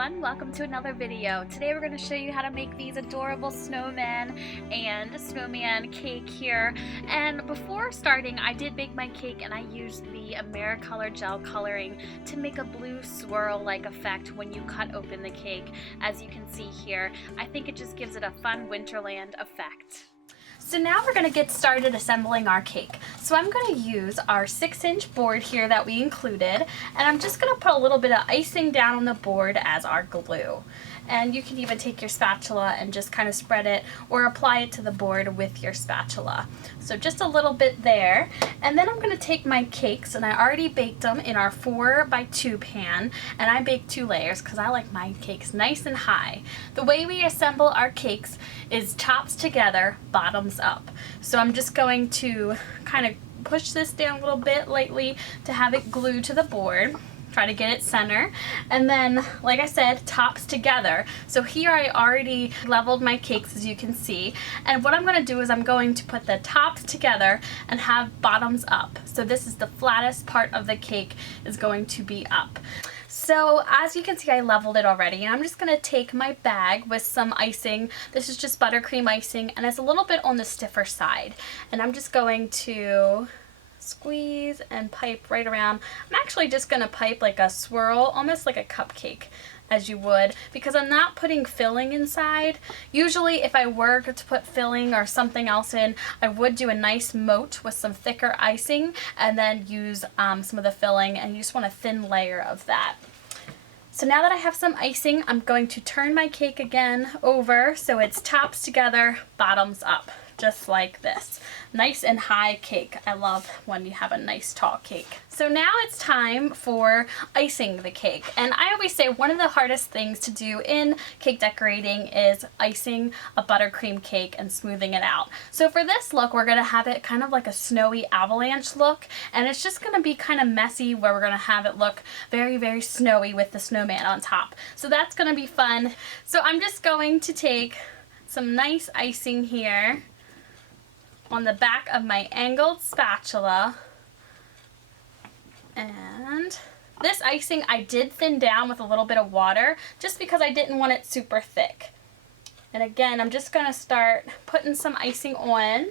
everyone, welcome to another video. Today we're going to show you how to make these adorable snowmen and snowman cake here. And before starting, I did bake my cake and I used the AmeriColor gel coloring to make a blue swirl like effect when you cut open the cake. As you can see here, I think it just gives it a fun Winterland effect. So now we're going to get started assembling our cake. So I'm going to use our 6-inch board here that we included, and I'm just going to put a little bit of icing down on the board as our glue. And you can even take your spatula and just kind of spread it or apply it to the board with your spatula. So just a little bit there. And then I'm going to take my cakes, and I already baked them in our 4x2 pan, and I baked 2 layers because I like my cakes nice and high. The way we assemble our cakes is tops together, bottoms up. So I'm just going to kind of push this down a little bit lightly to have it glued to the board. Try to get it center, and then like I said, tops together. So here I already leveled my cakes, as you can see, and what I'm going to do is I'm going to put the tops together and have bottoms up. So this is the flattest part of the cake is going to be up. So as you can see, I leveled it already, and I'm just going to take my bag with some icing. This is just buttercream icing, and it's a little bit on the stiffer side, and I'm just going to squeeze and pipe right around. I'm actually just going to pipe like a swirl, almost like a cupcake, as you would, because I'm not putting filling inside. Usually if I were to put filling or something else in, I would do a nice moat with some thicker icing and then use some of the filling, and you just want a thin layer of that. So now that I have some icing, I'm going to turn my cake again over so it's tops together, bottoms up, just like this. Nice and high cake. I love when you have a nice tall cake. So now it's time for icing the cake. And I always say one of the hardest things to do in cake decorating is icing a buttercream cake and smoothing it out. So for this look, we're gonna have it kind of like a snowy avalanche look, and it's just gonna be kind of messy where we're gonna have it look very, very snowy with the snowman on top. So that's gonna be fun. So I'm just going to take some nice icing here on the back of my angled spatula, and this icing I did thin down with a little bit of water just because I didn't want it super thick. And again, I'm just going to start putting some icing on.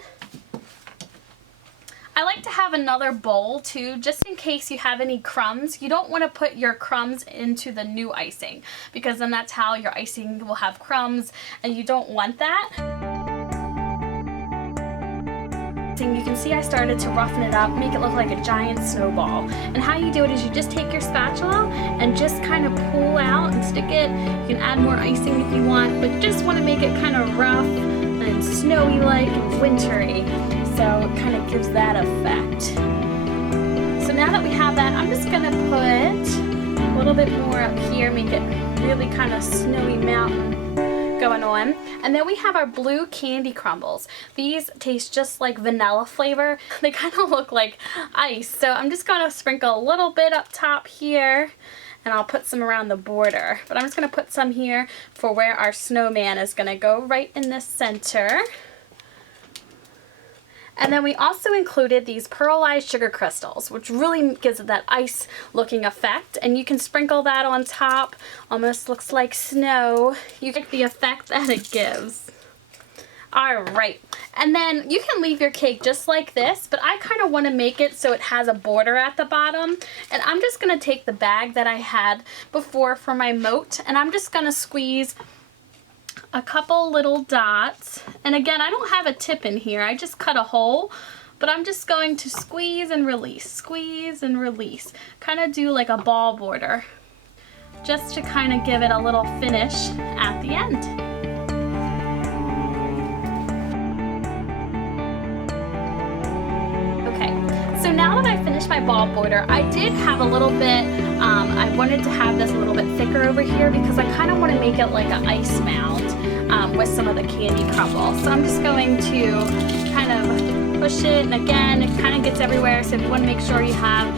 I like to have another bowl too, just in case you have any crumbs. You don't want to put your crumbs into the new icing, because then that's how your icing will have crumbs, and you don't want that. You can see I started to roughen it up, make it look like a giant snowball. And how you do it is you just take your spatula and just kind of pull out and stick it. You can add more icing if you want, but you just want to make it kind of rough and snowy-like and wintry. So it kind of gives that effect. So now that we have that, I'm just going to put a little bit more up here, make it really kind of snowy mountain going on. And then we have our blue candy crumbles. These taste just like vanilla flavor. They kind of look like ice. So I'm just going to sprinkle a little bit up top here, and I'll put some around the border. But I'm just going to put some here for where our snowman is going to go, right in the center. And then we also included these pearlized sugar crystals, which really gives it that ice looking effect. And you can sprinkle that on top. Almost looks like snow. You get the effect that it gives. Alright, and then you can leave your cake just like this, but I kind of want to make it so it has a border at the bottom. And I'm just going to take the bag that I had before for my moat, and I'm just going to squeeze a couple little dots. And again, I don't have a tip in here, I just cut a hole, but I'm just going to squeeze and release, kind of do like a ball border, just to kind of give it a little finish at the end. Okay, so now that I finished my ball border, I did have a little bit, I wanted to have this a little bit thicker over here because I kind of want to make it like an ice mound with some of the candy crumbles. So I'm just going to kind of push it, and again, it kind of gets everywhere, so you want to make sure you have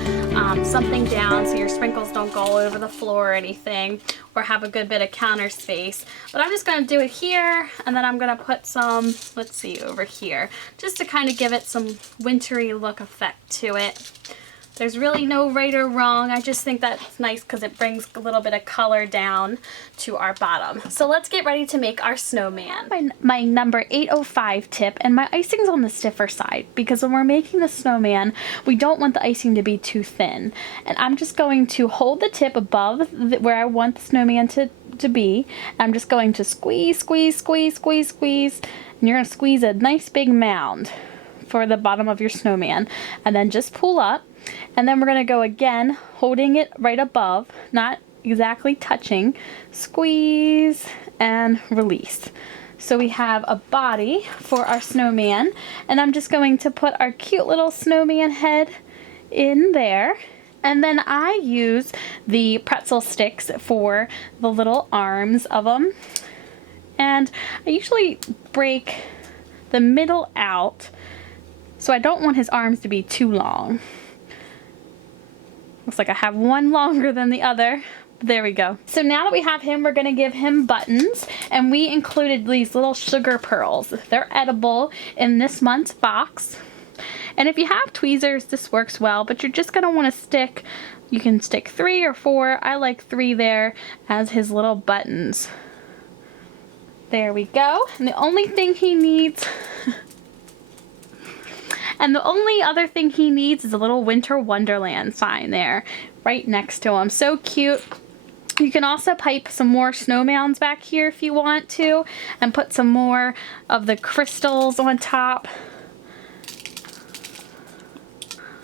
something down so your sprinkles don't go all over the floor or anything, or have a good bit of counter space. But I'm just going to do it here, and then I'm going to put some, let's see, over here, just to kind of give it some wintry look effect to it. There's really no right or wrong. I just think that's nice because it brings a little bit of color down to our bottom. So let's get ready to make our snowman. My number 805 tip, and my icing's on the stiffer side because when we're making the snowman, we don't want the icing to be too thin. And I'm just going to hold the tip above where I want the snowman to be. I'm just going to squeeze, squeeze, squeeze, squeeze, squeeze, and you're going to squeeze a nice big mound for the bottom of your snowman, and then just pull up, and then we're going to go again holding it right above, not exactly touching, squeeze and release. So we have a body for our snowman, and I'm just going to put our cute little snowman head in there. And then I use the pretzel sticks for the little arms of them, and I usually break the middle out, so I don't want his arms to be too long. Looks like I have one longer than the other. There we go. So now that we have him, we're gonna give him buttons, and we included these little sugar pearls. They're edible in this month's box. And if you have tweezers, this works well, but you're just gonna wanna stick, you can stick 3 or 4. I like 3 there as his little buttons. There we go. And the only thing he needs and the only other thing he needs is a little Winter Wonderland sign there, right next to him. So cute. You can also pipe some more snowmounds back here if you want to, and put some more of the crystals on top.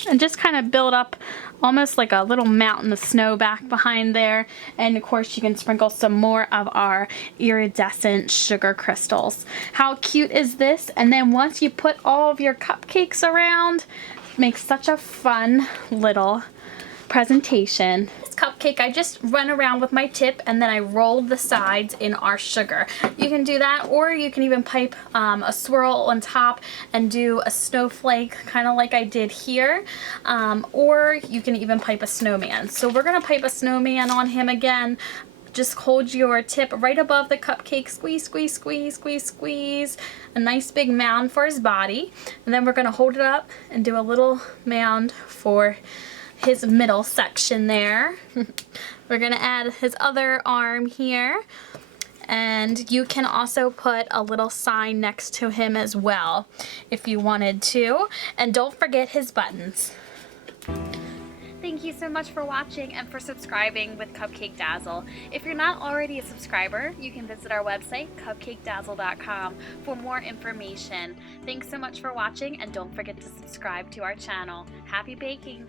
And just kind of build up almost like a little mountain of snow back behind there. And of course you can sprinkle some more of our iridescent sugar crystals. How cute is this? And then once you put all of your cupcakes around, it makes such a fun little presentation. This cupcake, I just run around with my tip and then I roll the sides in our sugar. You can do that, or you can even pipe a swirl on top and do a snowflake, kind of like I did here, or you can even pipe a snowman. So we're gonna pipe a snowman on him again. Just hold your tip right above the cupcake, squeeze, squeeze, squeeze, squeeze, squeeze, a nice big mound for his body, and then we're gonna hold it up and do a little mound for his middle section there. We're gonna add his other arm here, and you can also put a little sign next to him as well if you wanted to, and don't forget his buttons. Thank you so much for watching and for subscribing with Cupcake Dazzle. If you're not already a subscriber, you can visit our website, cupcakedazzle.com, for more information. Thanks so much for watching, and don't forget to subscribe to our channel. Happy baking!